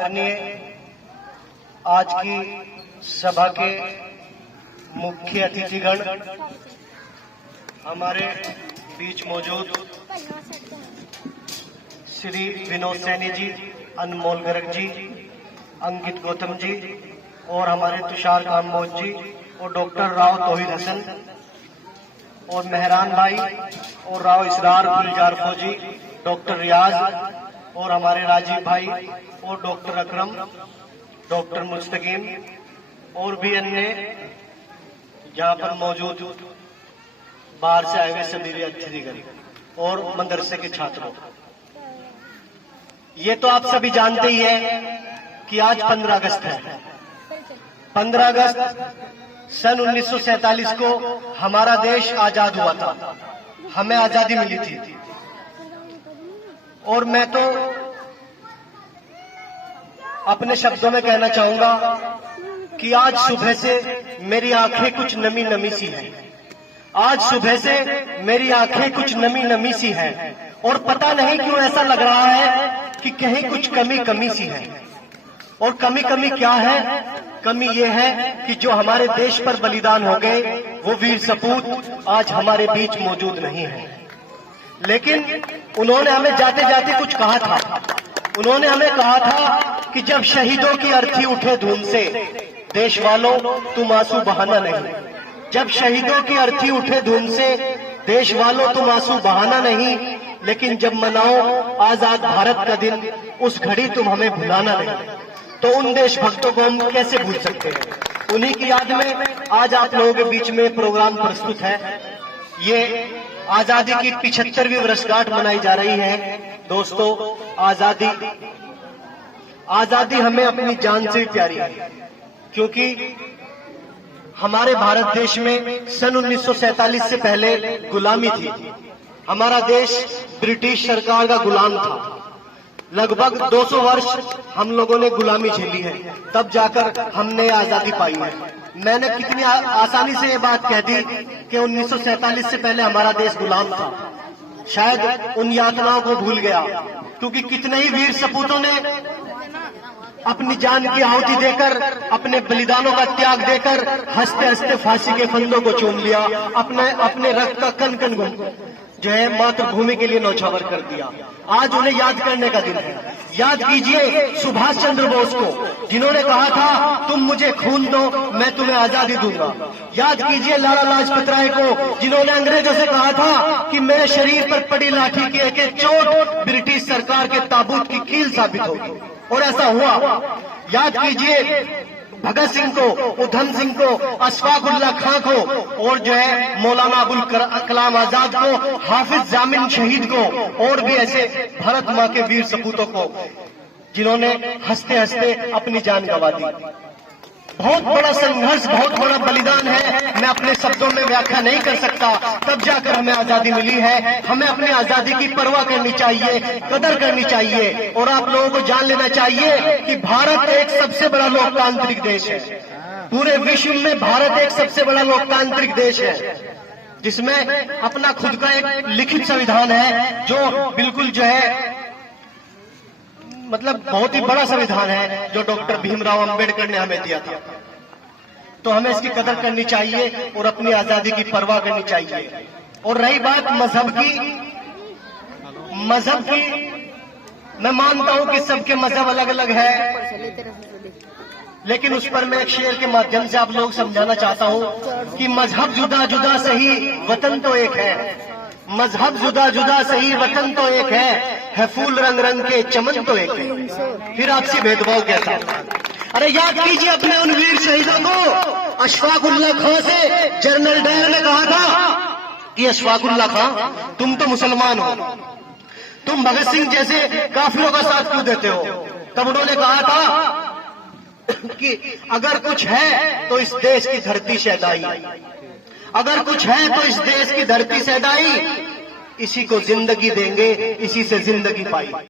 आदरणीय आज की सभा के मुख्य अतिथिगण, हमारे बीच मौजूद श्री विनोद सैनी जी, अनमोल गर्ग जी, अंकित गौतम जी और हमारे तुषार कामबोज जी और डॉक्टर राव तौहीद हसन और मेहरान भाई और राव इसरार गुलजार फौजी, डॉक्टर रियाज और हमारे राजीव भाई और डॉक्टर अकरम, डॉक्टर मुस्तकीम और भी अन्य यहाँ पर मौजूद बाहर से आए हुए सभी अतिथिगण और मदरसे के छात्रों। ये तो आप सभी जानते ही हैं कि आज 15 अगस्त है। 15 अगस्त सन 1947 को हमारा देश आजाद हुआ था, हमें आजादी मिली थी। और मैं तो अपने शब्दों में कहना चाहूंगा कि आज सुबह से मेरी आंखें कुछ नमी नमी सी हैं। आज सुबह से मेरी आंखें कुछ नमी नमी सी हैं और पता नहीं क्यों ऐसा लग रहा है कि कहीं कुछ कमी कमी सी है। और कमी कमी क्या है? कमी ये है कि जो हमारे देश पर बलिदान हो गए वो वीर सपूत आज हमारे बीच मौजूद नहीं है। लेकिन उन्होंने हमें जाते जाते कुछ कहा था। उन्होंने हमें कहा था कि जब शहीदों की अर्थी उठे धूम से, देश वालों तुम आंसू बहाना नहीं। जब शहीदों की अर्थी उठे धूम से, देश वालों तुम आंसू बहाना नहीं। लेकिन जब मनाओ आजाद भारत का दिन, उस घड़ी तुम हमें भुलाना नहीं। तो उन देशभक्तों को हम कैसे भूल सकते हैं? उन्हीं की याद में आज आप लोगों के बीच में प्रोग्राम प्रस्तुत है। ये आजादी की 75वीं वर्षगांठ मनाई जा रही है। दोस्तों, आजादी हमें अपनी जान से प्यारी है, क्योंकि हमारे भारत देश में सन 1947 से पहले गुलामी थी। हमारा देश ब्रिटिश सरकार का गुलाम था। लगभग 200 वर्ष हम लोगों ने गुलामी झेली है, तब जाकर हमने आजादी पाई है। मैंने कितनी आसानी से ये बात कह दी कि 1947 से पहले हमारा देश गुलाम था। शायद उन यातनाओं को भूल गया, क्योंकि कितने ही वीर सपूतों ने अपनी जान की आहुति देकर, अपने बलिदानों का त्याग देकर हंसते हंसते फांसी के फंदों को चूम लिया। अपने रक्त का कण कण जो है मातृभूमि के लिए न्यौछावर कर दिया। आज उन्हें याद करने का दिन है। याद कीजिए सुभाष चंद्र बोस को, जिन्होंने कहा था तुम मुझे खून दो मैं तुम्हें आजादी दूंगा। याद कीजिए लाला लाजपत राय को, जिन्होंने अंग्रेजों से कहा था कि मेरे शरीर पर पड़ी लाठी की एक एक चोट ब्रिटिश सरकार के ताबूत की कील साबित होगी, और ऐसा हुआ। याद कीजिए भगत सिंह को, उधम सिंह को, अशफाक उल्लाह खां को और जो है मौलाना अबुल कलाम आजाद को, हाफिज जामिन शहीद को और भी ऐसे भारत माँ के वीर सपूतों को, जिन्होंने हंसते हंसते अपनी जान गंवा दी। बहुत बड़ा संघर्ष, बहुत बड़ा बलिदान है। मैं अपने शब्दों में व्याख्या नहीं कर सकता। तब जाकर हमें आजादी मिली है। हमें अपनी आजादी की परवाह करनी चाहिए, कदर करनी चाहिए। और आप लोगों को जान लेना चाहिए कि भारत एक सबसे बड़ा लोकतांत्रिक देश है। पूरे विश्व में भारत एक सबसे बड़ा लोकतांत्रिक देश है, जिसमें अपना खुद का एक लिखित संविधान है, जो बिल्कुल जो है मतलब बहुत ही बड़ा संविधान है, जो डॉक्टर भीमराव अंबेडकर ने हमें दिया था। तो हमें इसकी कदर करनी चाहिए और अपनी आजादी की परवाह करनी चाहिए। और रही बात मजहब की, मैं मानता हूं कि सबके मजहब अलग अलग है, लेकिन उस पर मैं एक शेर के माध्यम से आप लोग समझाना चाहता हूं कि मजहब जुदा जुदा सही वतन तो एक है। मजहब जुदा जुदा सही वतन तो एक है फूल रंग रंग के चमन तो एक है। फिर आपसी भेदभाव कैसा? अरे याद कीजिए अपने उन वीर शहीदों को। अशफाक उल्लाह खां से जनरल डायर ने कहा था कि अशफाक उल्लाह खां, तुम तो मुसलमान हो, तुम भगत सिंह जैसे काफिरों का साथ क्यों देते हो? तब उन्होंने कहा था कि अगर कुछ है तो इस देश की धरती शहदाई, अगर कुछ है तो इस देश की धरती शहदाई, इसी को जिंदगी देंगे, इसी से जिंदगी पाई।